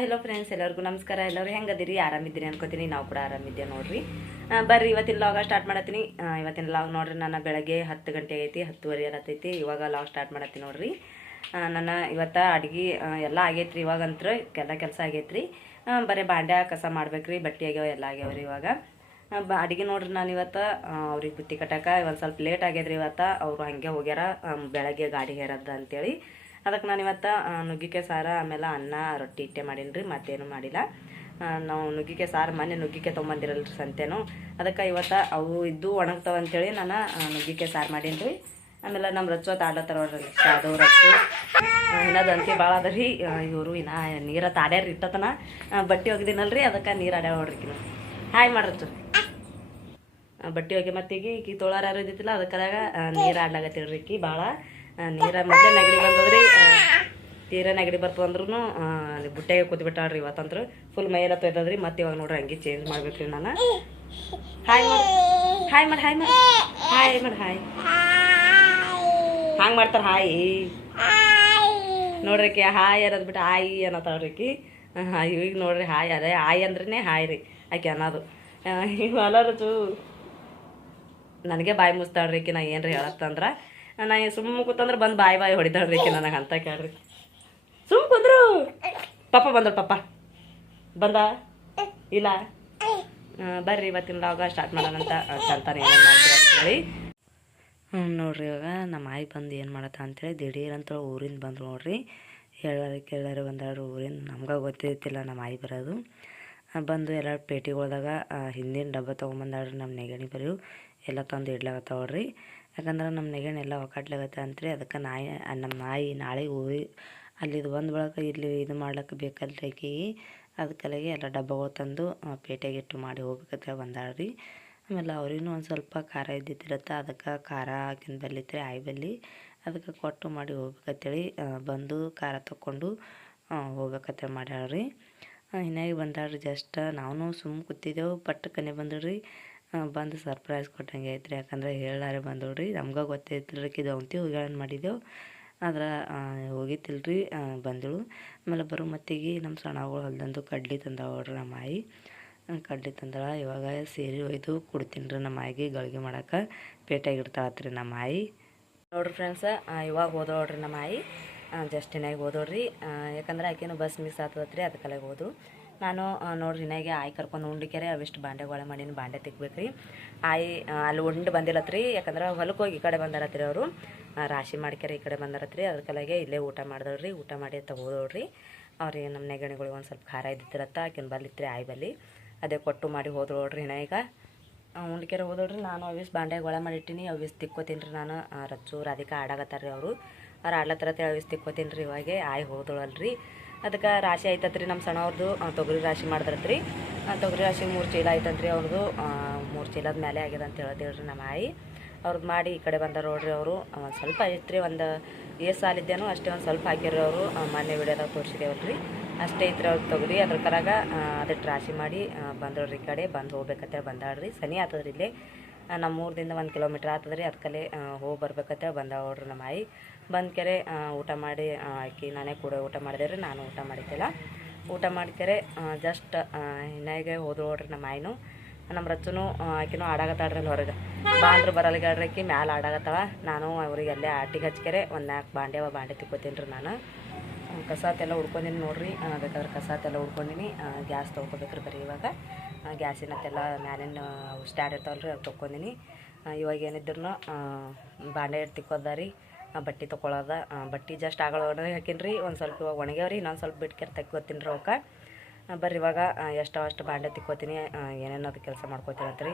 Hello friends ಎಲ್ಲರಿಗೂ ನಮಸ್ಕಾರ. ಎಲ್ಲರೂ ಹೆಂಗದಿರಿ? ಆರಾಮಿದ್ದೀರಿ ಅನ್ಕೋತೀನಿ. ನಾವು ಕೂಡ ಆರಾಮಿದ್ದೆ ನೋಡ್ರಿ. ಬರ್ರಿ, ಇವತ್ತಿನ ಲಾಗ ಸ್ಟಾರ್ಟ್ ಮಾಡತ್ತೀನಿ. ಇವತ್ತಿನ ಲಾಗ್ ನೋಡ್ರಿ ನಾನು ಬೆಳಗ್ಗೆ ಹತ್ತು ಗಂಟೆ ಐತಿ ಹತ್ತುವರೆ ಆಗತ್ತೈತಿ. ಇವಾಗ ಲಾಗ್ ಸ್ಟಾರ್ಟ್ ಮಾಡತ್ತೀನಿ ನೋಡ್ರಿ. ನನ್ನ ಇವತ್ತ ಅಡುಗೆ ಎಲ್ಲ ಆಗೈತ್ರಿ ಇವಾಗಂತ್ರ. ಎಲ್ಲ ಕೆಲಸ ಆಗೈತ್ರಿ. ಬರೀ ಬಾಂಡ್ಯ ಕಸ ಮಾಡ್ಬೇಕ್ರಿ, ಬಟ್ಟೆ ಆಗ್ಯಾವ, ಎಲ್ಲ ಆಗ್ಯಾವ್ರಿ ಇವಾಗ. ಬ, ಅಡುಗೆ ನೋಡ್ರಿ ನಾನು ಇವತ್ತು. ಅವ್ರಿಗೆ ಬುತ್ತಿ ಕಟ್ಟಕ್ಕೆ ಒಂದು ಸ್ವಲ್ಪ ಲೇಟ್ ಆಗ್ಯದ್ರಿ ಇವತ್ತು. ಅವರು ಹಂಗೆ ಹೋಗ್ಯಾರ. ಬೆಳಗ್ಗೆ ಗಾಡಿ ಹೇರದ್ದ ಅಂತೇಳಿ. ಅದಕ್ಕೆ ನಾನು ಇವತ್ತು ನುಗ್ಗಿಕಾಯಿ ಸಾರ, ಆಮೇಲೆ ಅನ್ನ, ರೊಟ್ಟಿ ಇಟ್ಟೆ ಮಾಡೀನಿ ರೀ ಮತ್ತೇನು ಮಾಡಿಲ್ಲ. ನಾವು ನುಗ್ಗಿಕಾಯಿ ಸಾರು ಮನೆ ನುಗ್ಗಿಕಾಯಿ ತೊಗೊಂಬಂದಿರಲ್ರಿ ಸಂತೆನು. ಅದಕ್ಕೆ ಇವತ್ತು ಅವು ಇದ್ದು ಒಣಗ್ತಾವ ಅಂತೇಳಿ ನಾನು ನುಗ್ಗಿಕಾಯಿ ಸಾರು ಮಾಡೀನಿ ರೀ ಆಮೇಲೆ ನಮ್ಮ ರಚ್ಚು ತಾಡ್ಲತ್ತಾರ ನೋಡ್ರಿ ಅದು ರಚ್ಚು ಇನ್ನದು ಅಂತಿ ಭಾಳ ಅದ ರೀ. ಇವರು ಇನ್ನ ನೀರ ತಾಡ್ಯಾರ ಇಟ್ಟತನ ಬಟ್ಟೆ ಬಟ್ಟೆ ರೀ ಅದಕ್ಕೆ ನೀರು ಆಡ್ಯಾವ ನೋಡ್ರಿ ಹಾಯ್ ಮಾಡ್ರಚ್ಚು ಬಟ್ಟೆ ಒಗೆ ಮತ್ತೀಗಿ ಈಕಿ ತೊಳಾರ ಯಾರು ಇದ್ದಿತ್ತಿಲ್ಲ ಅದಕ್ಕರಾಗ ನೀರು ಆಡ್ಲಾಗತ್ತಿಳ್ರಿ ಈಕಿ ಭಾಳ. ನೀರ ಮೊದಲೇ ನೆಗಡಿ ಬಂದದ್ರಿ ತೀರ ನೆಗಡಿ ಬರ್ತದ ಅಂದ್ರೂ ಬುಟ್ಟೆಗೆ ಕೂತ್ ಬಿಟ್ಟಾಳ್ರಿ ಇವತ್ತಂದ್ರು ಫುಲ್ ಮೈಯೆಲ್ಲ ತೊಯ್ದದ್ರಿ, ಮತ್ತೆ ಇವಾಗ ನೋಡ್ರಿ ಹಂಗೆ ಚೇಂಜ್ ಮಾಡ್ಬೇಕ್ರಿ ನಾನು. ಹಾಯ್ ಮಾಡಿ ಹಾಯ್ ಮಾಡಿ ಹಾಯ್ ಮಾಡಿ ಹಾಯ್ ಮಾಡಿ ಹಾಯ್ ಹಂಗೆ ಮಾಡ್ತಾರೆ ಹಾಯ್ ನೋಡ್ರಿ ಆಕಿ ಹಾಯ್ ಅನ್ನೋದು ಬಿಟ್ಟು ಹಾಯ್ ಅನ್ನತ್ತಾಳ್ರಿ ಆಕಿ. ಈಗ ನೋಡ್ರಿ ಹಾಯ್ ಅದೇ ಹಾಯ್ ಅಂದ್ರೇ ಹಾಯ್ ರೀ ಆಕೆ ಅನ್ನೋದು. ಹೊಲರಚು ನನಗೆ ಬಾಯಿ ಮುಸ್ತಾಳ್ರಿ ಆಕಿ, ನಾ ಏನ್ರಿ ಹೇಳತ್ತಂದ್ರ. ನಾ ಸುಮ್ಮ ಕೂತಂದ್ರೆ ಬಂದು ಬಾಯಿ ಬಾಯಿ ಹೊಡಿತಾಳ್ರಿ ನನಗೆ ಅಂತ ಕೇಳ್ರಿ. ಸುಮ್ಮ ಕುಂದ್ರು. ಪಪ್ಪ ಬಂದ್ರು ಪಪ್ಪ. ಬಂದ? ಇಲ್ಲ? ಬರ್ರಿ, ಇವತ್ತಿನ ಲಾಗ ಸ್ಟಾರ್ಟ್ ಮಾಡೋಣಂತ ಅಂತಾರೆ ಮಾಡ್ತೀವಿ ಅಂತೇಳಿ ಹ್ಞೂ ನೋಡ್ರಿ ಇವಾಗ ನಮ್ಮ ಆಯಿ ಬಂದು ಏನು ಮಾಡತ್ತ ಅಂತೇಳಿ ದಿಢೀರ್ ಅಂತ ಊರಿಂದ ಬಂದ್ರು ನೋಡ್ರಿ. ಹೇಳಾರ ಕೇಳಾರ ಬಂದಾರು ಊರಿಂದ ನಮ್ಗೆ ಗೊತ್ತಿರ್ತಿಲ್ಲ ನಮ್ಮ ಆಯಿ ಬರೋದು. ಬಂದು ಎಲ್ಲ ಪೇಟಿಗಳ್ದಾಗ ಹಿಂದಿನ ಡಬ್ಬ ತೊಗೊಂಬಂದಾಳ್ರಿ ನಮ್ಮ ನೆಗಣಿ ಬರೀವು ಎಲ್ಲ ತಂದು ಇಡ್ಲಾಗತ್ತವಳ್ರಿ ಯಾಕಂದ್ರೆ ನಮ್ಮ ನೆಗಣಿ ಎಲ್ಲ ಒಕ್ಕಾಟ್ಲಾಗತ್ತೆ ಅಂತ್ರಿ. ಅದಕ್ಕೆ ನಾಯಿ ನಮ್ಮ ನಾಯಿ ನಾಳೆ ಊರಿ ಅಲ್ಲಿದು ಬಂದು ಬಳಕ ಇಲ್ಲಿ ಇದು ಮಾಡ್ಲಿಕ್ಕೆ ಬೇಕಲ್ರಿ ಆಕಿಗೆ ಅದಕ್ಕಾಗಿ ಎಲ್ಲ ಡಬ್ಬಗಳು ತಂದು ಆ, ಪೇಟೆಗೆ ಇಟ್ಟು ಮಾಡಿ ಹೋಗ್ಬೇಕಂತ ಬಂದಾಳ್ರಿ. ಆಮೇಲೆ ಅವ್ರಿಗೂ ಒಂದು ಸ್ವಲ್ಪ ಖಾರ ಇದ್ದಿತ್ತಿರತ್ತ ಅದಕ್ಕೆ ಖಾರ ಹಾಕಿನ ಬಲ್ಲಿತ್ರಿ ಆಯಿ ಬಲ್ಲಿ. ಅದಕ್ಕೆ ಕೊಟ್ಟು ಮಾಡಿ ಹೋಗ್ಬೇಕಂತೇಳಿ ಬಂದು ಖಾರ ತಕ್ಕೊಂಡು ಹೋಗ್ಬೇಕಂತ ಮಾಡ್ಯಾಳ್ರಿ. ಹಿನ್ನಾಗಿ ಬಂದಾಳ್ರಿ ಜಸ್ಟ್. ನಾವು ಸುಮ್ಮ ಕೂತಿದ್ದೆವು ಪಟ್ ಕನೆ ಬಂದಳ್ರಿ ಬಂದು ಸರ್ಪ್ರೈಸ್ ಕೊಟ್ಟಂಗೆ ಐತ್ರಿ ಯಾಕಂದ್ರೆ ಹೇಳಾರೆ ರೀ ನಮ್ಗೆ ಗೊತ್ತಿತ್ತಿಲ್ರಿ ಇದು ಅಂತಿ ಹೋಗ್ಯಾಳನ್ನು ಮಾಡಿದ್ದೆವು. ಆದ್ರೆ ಹೋಗಿತ್ತಿಲ್ರಿ ಬಂದಳು. ಆಮೇಲೆ ಬರೋ ಮತ್ತಿಗೆ ನಮ್ಮ ಸಣ್ಣಗಳು ಹೊಲ್ದಂದು ಕಡ್ಲಿ ತಂದಾವ್ರಿ ನಮ್ಮ ಆಯಿ ಕಡ್ಲಿ ತಂದಳ, ಇವಾಗ ಸೀರೆ ಒಯ್ದು ಕೊಡ್ತೀನಿ ರೀ ನಮ್ಮ ಆಯಿಗೆ ಗಳಿಗೆ ಮಾಡೋಕೆ. ರೀ ನಮ್ಮ ಆಯಿ ನೋಡ್ರಿ ಫ್ರೆಂಡ್ಸ ಇವಾಗ ಹೋದೋಳ್ರಿ ನಮ್ಮ ಆಯಿ ಜಸ್ಟ್ ಇನ್ನಾಗಿ ಹೋದೋಳ್ರಿ ಯಾಕಂದ್ರೆ ಆಕಿನ ಬಸ್ ಮಿಸ್ ಆಗ್ತದತ್ರಿ ಅದಕ್ಕೆಲ್ಲ ಓದು ನಾನು ನೋಡ್ರಿ ಇನ್ನಾಗೆ ಆಯಿ ಕರ್ಕೊಂಡು ಉಂಡಿಕೆರೆ ಅವಿಷ್ಟು ಬಾಂಡೆಗೊಳೆ ಮಾಡಿನ ಬಾಂಡೆ ತಿಕ್ಬೇಕ್ರಿ. ಆಯಿ ಅಲ್ಲಿ ಉಂಡು ಬಂದಿಲ್ಲತ್ರಿ, ಯಾಕಂದ್ರೆ ಹೊಲಕ್ಕೆ ಹೋಗಿ ಈ ಕಡೆ ಬಂದಾರತ್ರಿ ಅವರು. ರಾಶಿ ಮಾಡ್ಕ್ಯಾರ ಈ ಕಡೆ ಬಂದಾರತ್ರಿ ಅದಕ್ಕೆಲ್ಲಾಗೆ ಇಲ್ಲೇ ಊಟ ಮಾಡಿದವ್ರಿ ಊಟ ಮಾಡಿ ತಗೋದವ್ರಿ ಅವ್ರಿಗೆ ನಮ್ಮ ನೆಗಣಿಗಳಿಗೆ ಒಂದು ಸ್ವಲ್ಪ ಖಾರ ಇದ್ದಿರತ್ತ ಆಕಿನ ಬಲ್ಲಿತ್ರಿ ಆಯಿ ಬಲ್ಲಿ. ಅದೇ ಕೊಟ್ಟು ಮಾಡಿ ಹೋದ್ರು ನೋಡ್ರಿ ಇನ್ನ ಈಗ. ಉಂಡ್ಕೆರೆ ಹೋದೋಡ್ರಿ ನಾನು ಅವಿಸ್ ಬಾಂಡೆ ಒಳ ಮಾಡಿಟ್ಟಿನಿ ಅವಿಸ್ ತಿಕ್ಕೋತೀನಿ ರೀ ನಾನು ರಚ್ಚು ರಾಧಿಕಾ ಆಡಾಕತ್ತಾರ ರೀ ಅವರು. ಅವ್ರು ಆಡ್ಲತ್ತರ ಅವಿಸ್ ತಿಕ್ಕೋತೀನಿ ರೀ ಇವಾಗೆ. ಆಯ್ ಹೋದಳಲ್ರಿ. ಅದಕ್ಕೆ ರಾಶಿ ಆಯ್ತತ್ರಿ ನಮ್ಮ ಸಣ್ಣವ್ರದ್ದು ತೊಗರಿ ರಾಶಿ ಮಾಡಿದ್ರತ್ರಿ ಆ, ತೊಗರಿ ರಾಶಿ ಮೂರು ಚೀಲ ಆಯ್ತಂತ್ರಿ ಅವ್ರದ್ದು ಮೂರು ಚೀಲದ ಮೇಲೆ ಆಗ್ಯದ ಅಂತ ಹೇಳ್ತೀವ್ರಿ ನಮ್ಮ ಆಯಿ. ಅವ್ರದ್ದು ಮಾಡಿ ಈ ಕಡೆ ಬಂದಾರ ನೋಡ್ರಿ ಅವರು. ಒಂದು ಸ್ವಲ್ಪ ಐತ್ರಿ ಒಂದು ಏ ಸಾಲಿದ್ದೇನೋ ಅಷ್ಟೇ ಒಂದು ಸ್ವಲ್ಪ ಹಾಕಿರಿ ಅವರು. ಮೊನ್ನೆ ವಿಡಿಯೋದಾಗ ತೋರಿಸಿದೇವಲ್ರಿ. ಅಷ್ಟೇ ಐತ್ರಿ ಅವ್ರು ತೊಗರಿ. ಅದ್ರ ಕರಾಗ ಅದಕ್ಕೆ ರಾಶಿ ಮಾಡಿ ಬಂದಳ್ರಿ ಈ ಕಡೆ. ಬಂದು ಹೋಗ್ಬೇಕಂತೇಳಿ ಬಂದಾಳ್ರಿ. ಸನಿ ಆತದ್ರಿ ಇಲ್ಲೇ. ನಮ್ಮ ಊರಿಂದ ಒಂದು ಕಿಲೋಮೀಟ್ರ್ ಆತದ್ರಿ. ಅದಕ್ಕಲ್ಲೇ ಹೋಗಿ ಬರ್ಬೇಕಂತೇಳಿ ಬಂದ ನೋಡ್ರಿ ನಮ್ಮ ಆಯಿ. ಬಂದ್ಕೆರೆ ಊಟ ಮಾಡಿ ಆಕಿ ನಾನೇ ಕೂಡ ಊಟ ಮಾಡಿದೆ ರೀ ನಾನು ಊಟ ಮಾಡಿದ್ದಿಲ್ಲ. ಊಟ ಮಾಡ್ಕೆರೆ ಜಸ್ಟ್ ಹಿನ್ನಾಗೆ ಹೋದ್ರು ನೋಡ್ರಿ ನಮ್ಮ ಆಯಿನು. ನಮ್ಮ ರಚ್ಚನೂ ಆಕಿನೂ ಆಡಾಗತ್ತಾಳ್ರಿ ಅಲ್ಲಿ ಹೊರಗೆ. ಬಾ ಅಂದ್ರೆ ಬರಲ್ಗಾಡ್ರಿ ಆಕಿ, ಮ್ಯಾಲೆ ಆಡಾಗತ್ತವ ನಾನು ಅವ್ರಿಗೆ ಅಲ್ಲೇ ಆಟಿಗೆ ಹಚ್ಕೆರೆ ಒಂದು ನಾಲ್ಕು ಬಾಂಡೆ ಅವ ಬಾಂಡೆ ತಿಕ್ಕೋತೀನಿ ರೀ ನಾನು ಕಸಾತೆಲ್ಲ ಉಡ್ಕೊಂಡಿನಿ ನೋಡ್ರಿ ಬೇಕಾದ್ರೆ ಕಸಾತೆಲ್ಲ ಉಡ್ಕೊಂಡಿನಿ. ಗ್ಯಾಸ್ ತೊಗೊಬೇಕ್ರಿ ಬರೀ ಇವಾಗ. ಗ್ಯಾಸಿನತ್ತೆಲ್ಲ ಮ್ಯಾಲಿನ ಸ್ಟ್ಯಾಂಡ್ ಇರ್ತಾವಲ್ಲ ರೀ ಅದು ತೊಗೊಂಡಿನಿ ಇವಾಗ ಏನಿದ್ರು ಬಾಂಡೆ ತಿಕ್ಕೋದ ರೀ ಬಟ್ಟೆ ತೊಗೊಳೋದ ಬಟ್ಟೆ ಜಸ್ಟ್ ಆಗಳ ಒಣಗಿ ಹಾಕಿನಿ ರೀ ಒಂದು ಸ್ವಲ್ಪ ಇವಾಗ ಒಣಗ್ಯಾವ್ರಿ, ಇನ್ನೊಂದು ಸ್ವಲ್ಪ ಬಿಟ್ಕೆರೆ ತೆಕ್ಕೋತೀನಿ ರೀ ಅವಕ್ಕೆ ಬರ್ರಿ ಇವಾಗ ಎಷ್ಟೋ ಅಷ್ಟು ಬಾಂಡೆ ತಿಕ್ಕೋತೀನಿ ಏನೇನೋ ಅದು ಕೆಲಸ ಮಾಡ್ಕೋತೀರಂತ್ರಿ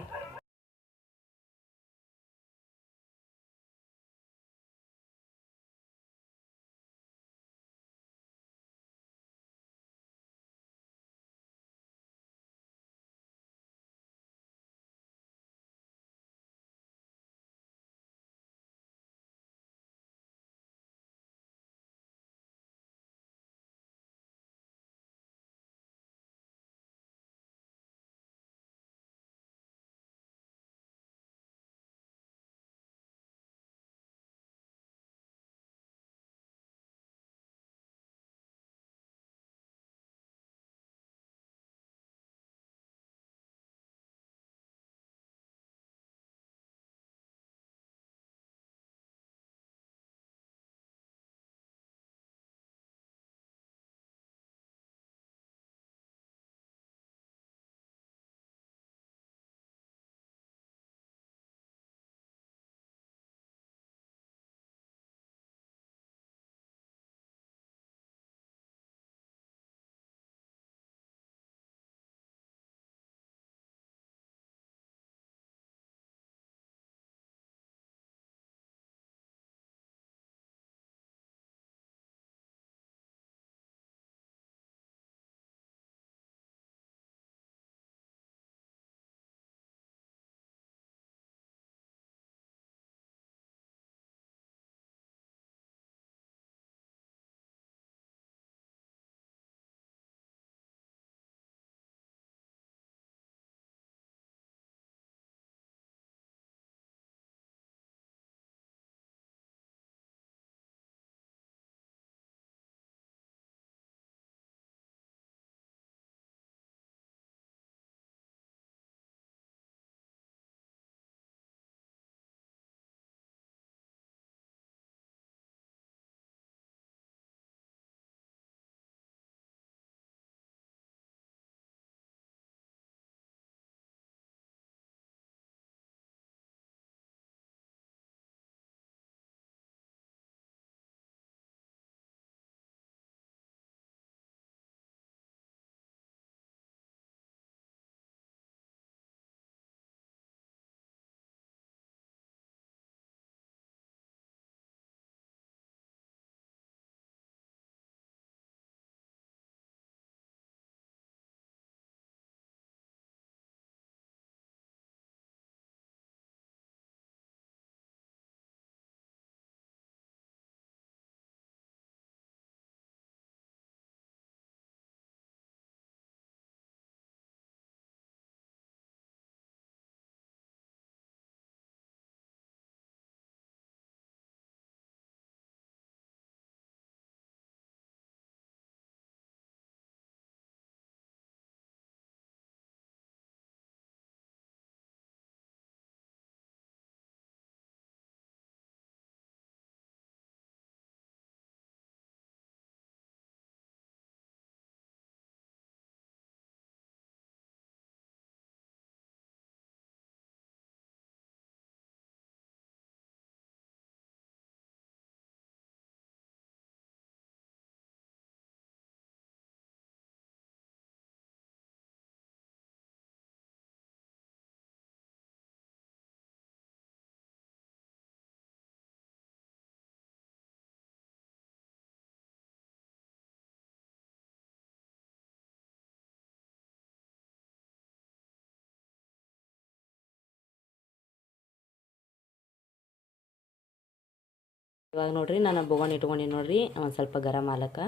ಇವಾಗ ನೋಡ್ರಿ, ನಾನು ಬೊಗಣಿ ಇಟ್ಕೊಂಡಿನಿ ನೋಡ್ರಿ, ಒಂದು ಸ್ವಲ್ಪ ಗರಂ ಹಾಲಕ್ಕ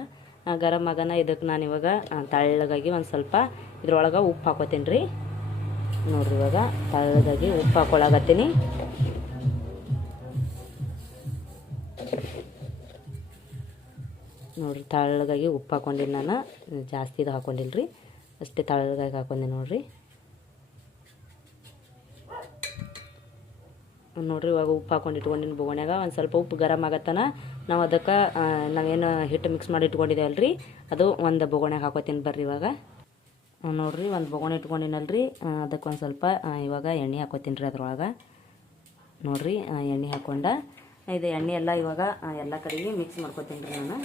ಗರಂ ಆಗನ ಇದಕ್ಕೆ ನಾನು ಇವಾಗ ತೆಳ್ಳಗಾಗಿ ಒಂದು ಸ್ವಲ್ಪ ಇದ್ರೊಳಗೆ ಉಪ್ಪು ಹಾಕೋತೀನಿ ರೀ ನೋಡ್ರಿ ಇವಾಗ, ತಳ್ಳಗಾಗಿ ಉಪ್ಪು ಹಾಕೊಳಗತ್ತೀನಿ ನೋಡ್ರಿ, ತಳ್ಳಗಾಗಿ ಉಪ್ಪು ಹಾಕೊಂಡಿನಿ ನಾನು, ಜಾಸ್ತಿ ಇದು ಹಾಕೊಂಡಿಲ್ಲ ರೀ ಅಷ್ಟೇ ತಳ್ಳಗಾಗಿ ಹಾಕೊಂಡೆ ನೋಡ್ರಿ. ನೋಡ್ರಿ, ಇವಾಗ ಉಪ್ಪು ಹಾಕೊಂಡು ಇಟ್ಕೊಂಡಿನಿ ಬೋಗಣ್ಯಾಗ. ಒಂದು ಸ್ವಲ್ಪ ಉಪ್ಪು ಗರಮ್ ಆಗತ್ತನ, ನಾವು ಅದಕ್ಕೆ ನಾವೇನು ಹಿಟ್ಟು ಮಿಕ್ಸ್ ಮಾಡಿ ಇಟ್ಕೊಂಡಿದ್ದೇವಲ್ಲ ರೀ ಅದು ಒಂದು ಬೋಗಣ್ಯಾಗ ಹಾಕೋತೀನಿ ಬರ್ರಿ ಇವಾಗ. ನೋಡಿರಿ, ಒಂದು ಬೊಗಣೆ ಇಟ್ಕೊಂಡಿನಲ್ರಿ ಅದಕ್ಕೆ ಒಂದು ಸ್ವಲ್ಪ ಇವಾಗ ಎಣ್ಣೆ ಹಾಕೋತೀನಿ ರೀ ಅದ್ರೊಳಗೆ. ನೋಡ್ರಿ ಎಣ್ಣೆ ಹಾಕೊಂಡ ಇದು ಎಣ್ಣೆ ಎಲ್ಲ ಇವಾಗ ಎಲ್ಲ ಕಡೆಗೆ ಮಿಕ್ಸ್ ಮಾಡ್ಕೋತೀನಿ ರೀ ನಾನು.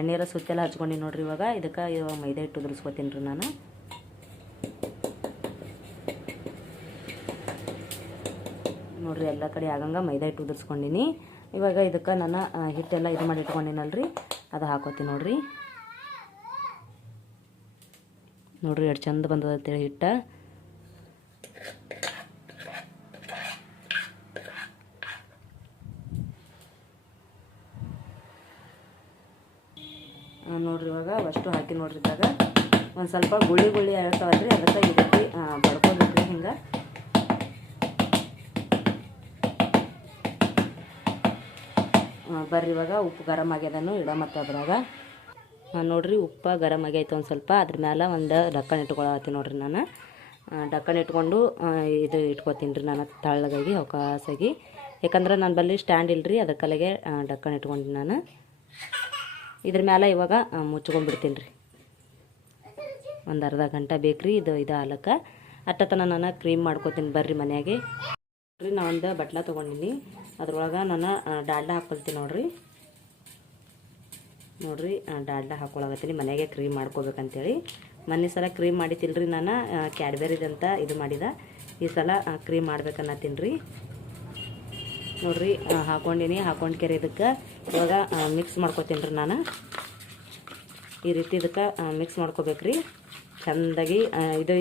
ಎಣ್ಣೆರ ಸುತ್ತೆಲ್ಲ ಹಚ್ಕೊಂಡು ನೋಡ್ರಿ ಇವಾಗ. ಇದಕ್ಕೆ ಇವಾಗ ಮೈದಾ ಹಿಟ್ಟು ಉದುರಿಸ್ಕೊತೀನಿ ರೀ ನಾನು. ನೋಡ್ರಿ ಎಲ್ಲ ಕಡೆ ಆಗಂಗೆ ಮೈದಾ ಹಿಟ್ಟು ಉದುರಿಸ್ಕೊಂಡಿನಿ. ಇವಾಗ ಇದಕ್ಕೆ ನಾನು ಹಿಟ್ಟೆಲ್ಲ ಇದು ಮಾಡಿ ಇಟ್ಕೊಂಡಿನಲ್ರಿ. ಅದು ಹಾಕೋತೀನಿ ನೋಡ್ರಿ. ನೋಡ್ರಿ ಎಷ್ಟು ಚಂದ ಬಂದದ ಅಂತೇಳಿ ಹಿಟ್ಟ. ನೋಡ್ರಿ ಇವಾಗ ಅಷ್ಟು ಹಾಕಿ ನೋಡ್ರಿ ಇದಾಗ ಒಂದು ಸ್ವಲ್ಪ ಗುಳಿ ಗುಳಿ ಹೇಳ್ತಾವಲ್ರಿ ಅದಕ್ಕೆ ಈ ರೀತಿ ಬಡ್ಕೊಬೇಕ್ರಿ ಹಿಂಗೆ. ಬರ್ರಿ ಇವಾಗ, ಉಪ್ಪು ಗರಮ್ ಆಗ್ಯದನು ಇಡ ಮತ್ತು ಅದ್ರಾಗ. ನೋಡ್ರಿ ಉಪ್ಪು ಗರಮ್ ಆಗೈತೆ ಒಂದು ಸ್ವಲ್ಪ, ಅದ್ರ ಮೇಲೆ ಒಂದು ಡಕ್ಕನ್ ಇಟ್ಕೊಳತ್ತೀನಿ ನೋಡ್ರಿ ನಾನು. ಡಕ್ಕನ್ ಇಟ್ಕೊಂಡು ಇದು ಇಟ್ಕೊತೀನಿ ರೀ ನಾನು ತಳ್ಳಗಾಗಿ ಅವಕಾಶಾಗಿ ಯಾಕಂದ್ರೆ ನನ್ನ ಬಲ್ಲಿ ಸ್ಟ್ಯಾಂಡ್ ಇಲ್ರಿ ಅದಕ್ಕಲ್ಲಿಗೆ ಡಕ್ಕನ್ ಇಟ್ಕೊಂಡು ನಾನು. ಇದ್ರ ಮೇಲೆ ಇವಾಗ ಮುಚ್ಕೊಂಡ್ಬಿಡ್ತೀನಿ ರೀ ಒಂದು ಅರ್ಧ ಗಂಟೆ ಬೇಕ್ರಿ, ಇದು ಇದು ಹಾಲಕ್ಕೆ ಅಟ್ಟತನ ನಾನು ಕ್ರೀಮ್ ಮಾಡ್ಕೊತೀನಿ ಬರ್ರಿ ಮನೆಯಾಗೆ. ನಾ ಒಂದು ಬಟ್ಲ ತೊಗೊಂಡಿನಿ. ಅದ್ರೊಳಗೆ ನಾನು ಡಾಲ್ಡ ಹಾಕ್ಕೊಳ್ತೀನಿ ನೋಡ್ರಿ. ನೋಡ್ರಿ ಡಾಲ್ಡ ಹಾಕೊಳಗತ್ತೀನಿ ಮನೆಗೆ ಕ್ರೀಮ್ ಮಾಡ್ಕೋಬೇಕಂತೇಳಿ. ಮೊನ್ನೆ ಸಲ ಕ್ರೀಮ್ ಮಾಡಿತಿಲ್ರಿ ನಾನು ಕ್ಯಾಡ್ಬೇರಿದಂತ ಇದು ಮಾಡಿದ. ಈ ಸಲ ಕ್ರೀಮ್ ಮಾಡ್ಬೇಕನ್ನತ್ತೀನಿ ರೀ ನೋಡ್ರಿ ಹಾಕೊಂಡು ಕೆರೆ ಇದಕ್ಕೆ. ಇವಾಗ ಮಿಕ್ಸ್ ಮಾಡ್ಕೊತೀನಿ ರೀ ನಾನು. ಈ ರೀತಿ ಇದಕ್ಕೆ ಮಿಕ್ಸ್ ಮಾಡ್ಕೋಬೇಕ್ರಿ. ಚೆಂದಾಗಿ ಇದು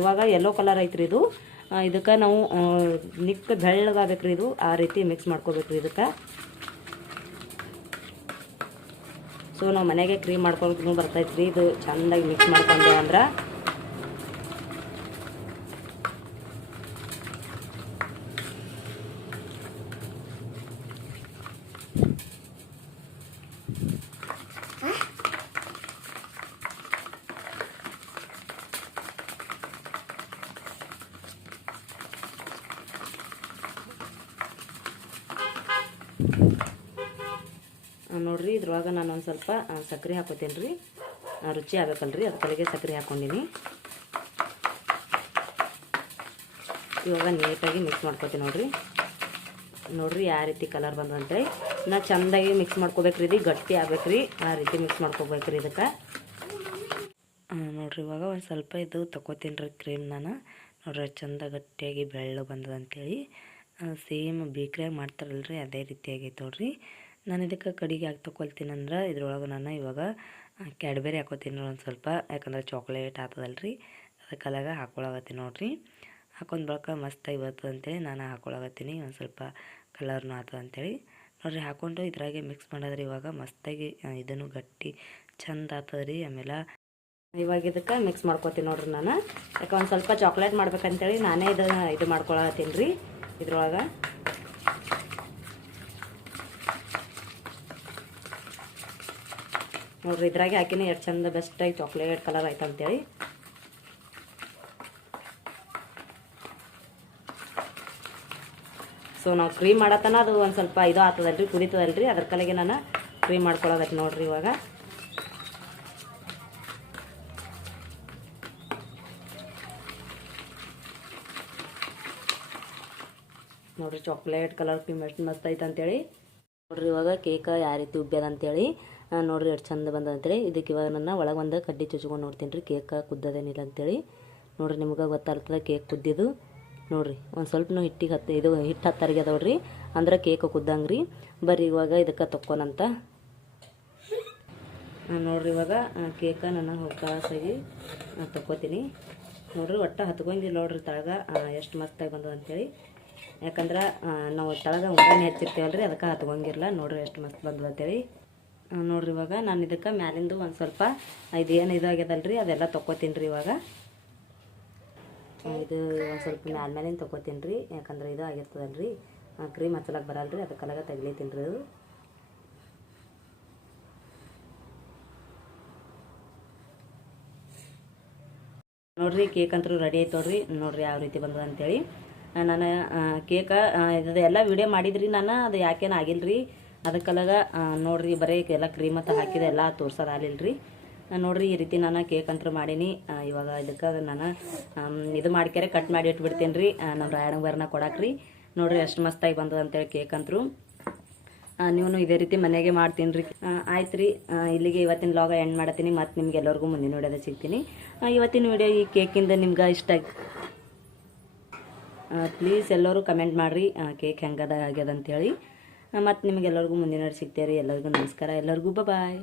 ಇವಾಗ ಯೆಲ್ಲೋ ಕಲರ್ ಐತ್ರಿ ಇದು. ಇದಕ್ಕೆ ನಾವು ನಿಕ್ಕ ಬೆಳ್ಳಗಾಗಬೇಕು ರೀ ಇದು. ಆ ರೀತಿ ಮಿಕ್ಸ್ ಮಾಡ್ಕೋಬೇಕ್ರಿ ಇದಕ್ಕೆ. ಸೊ ನಾವು ಮನೆಗೆ ಕ್ರೀಮ್ ಮಾಡ್ಕೊಂಡು ಬರ್ತೈತ್ರಿ ಇದು ಚೆಂದಾಗಿ ಮಿಕ್ಸ್ ಮಾಡ್ಕೊಂಡೆ ಅಂದ್ರೆ. ನೋಡ್ರಿ, ಇದ್ರೊಳಗೆ ನಾನು ಒಂದು ಸ್ವಲ್ಪ ಸಕ್ಕರೆ ಹಾಕೋತೀನಿ ರೀ ರುಚಿ ಆಗ್ಬೇಕಲ್ರಿ ಅದಕ್ಕಲ್ಲಿಗೆ ಸಕ್ಕರೆ ಹಾಕ್ಕೊಂಡಿನಿ ಇವಾಗ ನೀಟಾಗಿ ಮಿಕ್ಸ್ ಮಾಡ್ಕೋತೀನಿ ನೋಡಿರಿ. ನೋಡಿರಿ, ಯಾವ ರೀತಿ ಕಲರ್ ಬಂದಂತೆ ನಾ ಚೆಂದಾಗಿ ಮಿಕ್ಸ್ ಮಾಡ್ಕೋಬೇಕ್ರಿ, ಇದು ಗಟ್ಟಿ ಆಗ್ಬೇಕ್ರಿ. ಆ ರೀತಿ ಮಿಕ್ಸ್ ಮಾಡ್ಕೋಬೇಕ್ರಿ ಇದಕ್ಕೆ. ನೋಡಿರಿ, ಇವಾಗ ಒಂದು ಸ್ವಲ್ಪ ಇದು ತಗೋತೀನಿ ರೀ ಕ್ರೀಮ್ ನಾನು. ನೋಡ್ರಿ ಚೆಂದ ಗಟ್ಟಿಯಾಗಿ ಬೆಳ್ಳು ಬಂದದ ಅಂತೇಳಿ. ಸೇಮ್ ಬೇಕ್ರಿಯಾಗಿ ಮಾಡ್ತಾರಲ್ರಿ, ಅದೇ ರೀತಿ ಆಗೈತೆ ನಾನು ಇದಕ್ಕೆ ಕಡಿಗೆ ಯಾಕೆ ತೊಗೊಳ್ತೀನಿ ಅಂದ್ರೆ ಇದ್ರೊಳಗೆ ನಾನು ಇವಾಗ ಕ್ಯಾಡ್ಬೆರಿ ಹಾಕೋತೀನಿ ಒಂದು ಸ್ವಲ್ಪ, ಯಾಕಂದ್ರೆ ಚಾಕ್ಲೇಟ್ ಆಗ್ತದಲ್ರಿ ಅದಕ್ಕೆಲ್ಲಾಗ ಹಾಕೊಳಗತ್ತೀನಿ ನೋಡ್ರಿ. ಹಾಕೊಂಡ್ ಬಳಿಕ ಮಸ್ತಾಗಿ ಬರ್ತದೆ ಅಂತೇಳಿ ನಾನು ಹಾಕೊಳಗತ್ತೀನಿ ಒಂದು ಸ್ವಲ್ಪ ಕಲರ್ನು ಆಗ್ತದೆ ಅಂತೇಳಿ. ನೋಡಿರಿ ಹಾಕ್ಕೊಂಡು ಇದ್ರಾಗೆ ಮಿಕ್ಸ್ ಮಾಡಿದ್ರೆ ಇವಾಗ ಮಸ್ತಾಗಿ ಇದನ್ನು ಗಟ್ಟಿ ಚಂದ ಆಗ್ತದೆ ರೀ ಆಮೇಲೆ ಇವಾಗ ಇದಕ್ಕೆ ಮಿಕ್ಸ್ ಮಾಡ್ಕೊತೀನಿ ನೋಡ್ರಿ ನಾನು. ಯಾಕೆ ಒಂದು ಸ್ವಲ್ಪ ಚಾಕ್ಲೇಟ್ ಮಾಡ್ಬೇಕಂತೇಳಿ ನಾನೇ ಇದು ಇದು ಮಾಡ್ಕೊಳತ್ತೀನಿ ರೀ ಇದ್ರೊಳಗೆ. ನೋಡ್ರಿ, ಇದ್ರಾಗೆ ಹಾಕಿನ ಎಷ್ಟು ಚಂದ ಬೆಸ್ಟಾಗಿ ಚಾಕ್ಲೇಟ್ ಕಲರ್ ಆಯ್ತು ಅಂತೇಳಿ. ಸೊ ನಾವು ಕ್ರೀಮ್ ಮಾಡತ್ತನ ಅದು ಒಂದು ಸ್ವಲ್ಪ ಇದು ಆಗ್ತದಲ್ರಿ, ಕುದೀತದಲ್ರಿ. ಅದ್ರ ಕಲೆಗೆ ನಾನು ಕ್ರೀಮ್ ಮಾಡ್ಕೊಳ್ಳೋದಕ್ಕೆ ನೋಡ್ರಿ ಇವಾಗ. ನೋಡ್ರಿ ಚಾಕ್ಲೇಟ್ ಕಲರ್ ಕ್ರೀಮ್ ಎಷ್ಟು ಮಸ್ತ್ ಐತೆ ಅಂತೇಳಿ. ನೋಡ್ರಿ ಇವಾಗ ಕೇಕ್ ಯಾವ ರೀತಿ ಉಬ್ಬ್ಯದ ಅಂತೇಳಿ. ನೋಡ್ರಿ ಎಷ್ಟು ಚಂದ ಬಂದ ಅಂತೇಳಿ. ಇದಕ್ಕೆ ಇವಾಗ ನನ್ನ ಒಳಗೆ ಒಂದು ಕಡ್ಡಿ ಚುಚ್ಕೊಂಡು ನೋಡ್ತೀನಿ ರೀ ಕೇಕ್ ಕುದ್ದದೇನಿಲ್ಲ ಅಂತೇಳಿ. ನೋಡ್ರಿ ನಿಮ್ಗೆ ಗೊತ್ತಾಗ್ತದೆ ಕೇಕ್ ಕುದ್ದಿದ್ದು. ನೋಡ್ರಿ, ಒಂದು ಸ್ವಲ್ಪನೂ ಹಿಟ್ಟಿಗೆ ಹತ್ತು ಇದು ಹಿಟ್ಟು ಹತ್ತರಿಗೆ ಅದಾವ್ರಿ. ಅಂದ್ರೆ ಕೇಕ್ ಕುದ್ದಂಗೆ ರೀ ಬರ್ರಿ ಇವಾಗ ಇದಕ್ಕೆ ತೊಕ್ಕೊನಂತ ನೋಡ್ರಿ ಇವಾಗ ಕೇಕ ನನ್ನ ಹೋಗ್ತಾಸಾಗಿ ತೊಕ್ಕೋತೀನಿ. ನೋಡ್ರಿ ಒಟ್ಟು ಹತ್ಕೊಂಗಿಲ್ಲ ನೋಡ್ರಿ ತಳಗ ಎಷ್ಟು ಮಸ್ತಾಗಿ ಬಂದದ ಅಂತೇಳಿ. ಯಾಕಂದ್ರೆ ನಾವು ತಳಗ ಉಂಡಾಣಿ ರೀ ಅದಕ್ಕೆ ಹತ್ಕೊಂಗಿರಲ್ಲ ನೋಡ್ರಿ ಎಷ್ಟು ಮಸ್ತ್ ಬಂದದ ಅಂತೇಳಿ. ನೋಡ್ರಿ ಇವಾಗ. ನಾನು ಇದಕ್ಕೆ ಮ್ಯಾಲಿಂದು ಒಂದು ಸ್ವಲ್ಪ ಇದೇನು ಇದಾಗ್ಯದಲ್ರಿ, ಅದೆಲ್ಲ ತೊಗೋತೀನಿ ರೀ ಇವಾಗ ಇದು ಒಂದು ಸ್ವಲ್ಪ ಮ್ಯಾಲ ಮ್ಯಾಲಿಂದ ತೊಗೋತೀನಿ ರೀ ಯಾಕಂದ್ರೆ ಇದು ಆಗಿರ್ತದಲ್ರಿ. ಕ್ರೀಮ್ ಹಚ್ಚಲಕ್ಕೆ ಬರಲ್ರಿ ಅದಕ್ಕೆಲ್ಲ ತೆಗಿಲಿತೀನಿ ರೀ ಅದು ನೋಡ್ರಿ ಕೇಕ್ ಅಂತೂ ರೆಡಿ ಆಯ್ತು ನೋಡ್ರಿ. ನೋಡ್ರಿ ಯಾವ ರೀತಿ ಬಂದದ ಅಂತೇಳಿ. ನಾನು ಕೇಕ ಇದೆಲ್ಲ ಎಲ್ಲ ವಿಡಿಯೋ ಮಾಡಿದ್ರಿ ನಾನು, ಅದು ಯಾಕೇನು ಆಗಿಲ್ರಿ? ಅದಕ್ಕೆಲ್ಲಗ ನೋಡ್ರಿ ಬರೀ ಎಲ್ಲ ಕ್ರೀಮ್ ಅಂತ ಹಾಕಿದೆ, ಎಲ್ಲ ತೋರ್ಸೋದು ಆಗಲಿಲ್ರಿ. ನೋಡ್ರಿ ಈ ರೀತಿ ನಾನು ಕೇಕ್ ಅಂತ ಮಾಡೀನಿ. ಇವಾಗ ಇದಕ್ಕೆ ನಾನು ಇದು ಮಾಡ್ಕ್ಯಾರೆ ಕಟ್ ಮಾಡಿ ಇಟ್ಬಿಡ್ತೀನಿ ರೀ ನಮ್ಮ ರಾಯಣ ಬರ್ನ ಕೊಡಾಕ್ರಿ. ನೋಡ್ರಿ ಎಷ್ಟು ಮಸ್ತಾಗಿ ಬಂದದ ಅಂತೇಳಿ ಕೇಕ್ ಅಂತರು ನೀವು ಇದೇ ರೀತಿ ಮನೆಗೆ ಮಾಡ್ತೀನಿ ರೀ ಆಯ್ತು ರೀ ಇಲ್ಲಿಗೆ ಇವತ್ತಿನ ಲಾಗ ಎಂಡ್ ಮಾಡತ್ತೀನಿ ಮತ್ತು ನಿಮ್ಗೆ ಎಲ್ಲರಿಗೂ ಮುಂದಿನ ವಿಡಿಯೋದ ಸಿಗ್ತೀನಿ. ಇವತ್ತಿನ ವಿಡಿಯೋ ಈ ಕೇಕಿಂದ ನಿಮ್ಗೆ ಇಷ್ಟ ಪ್ಲೀಸ್ ಎಲ್ಲರೂ ಕಮೆಂಟ್ ಮಾಡಿರಿ. ಕೇಕ್ ಹೆಂಗದ, ಆಗ್ಯದ ಅಂತೇಳಿ. ಮತ್ತು ನಿಮಗೆಲ್ಲರಿಗೂ ಮುಂದಿನ ಸಿಗ್ತೇವೆ ರೀ ಎಲ್ಲರಿಗೂ ನಮಸ್ಕಾರ. ಎಲ್ಲರಿಗೂ ಬಾಯ್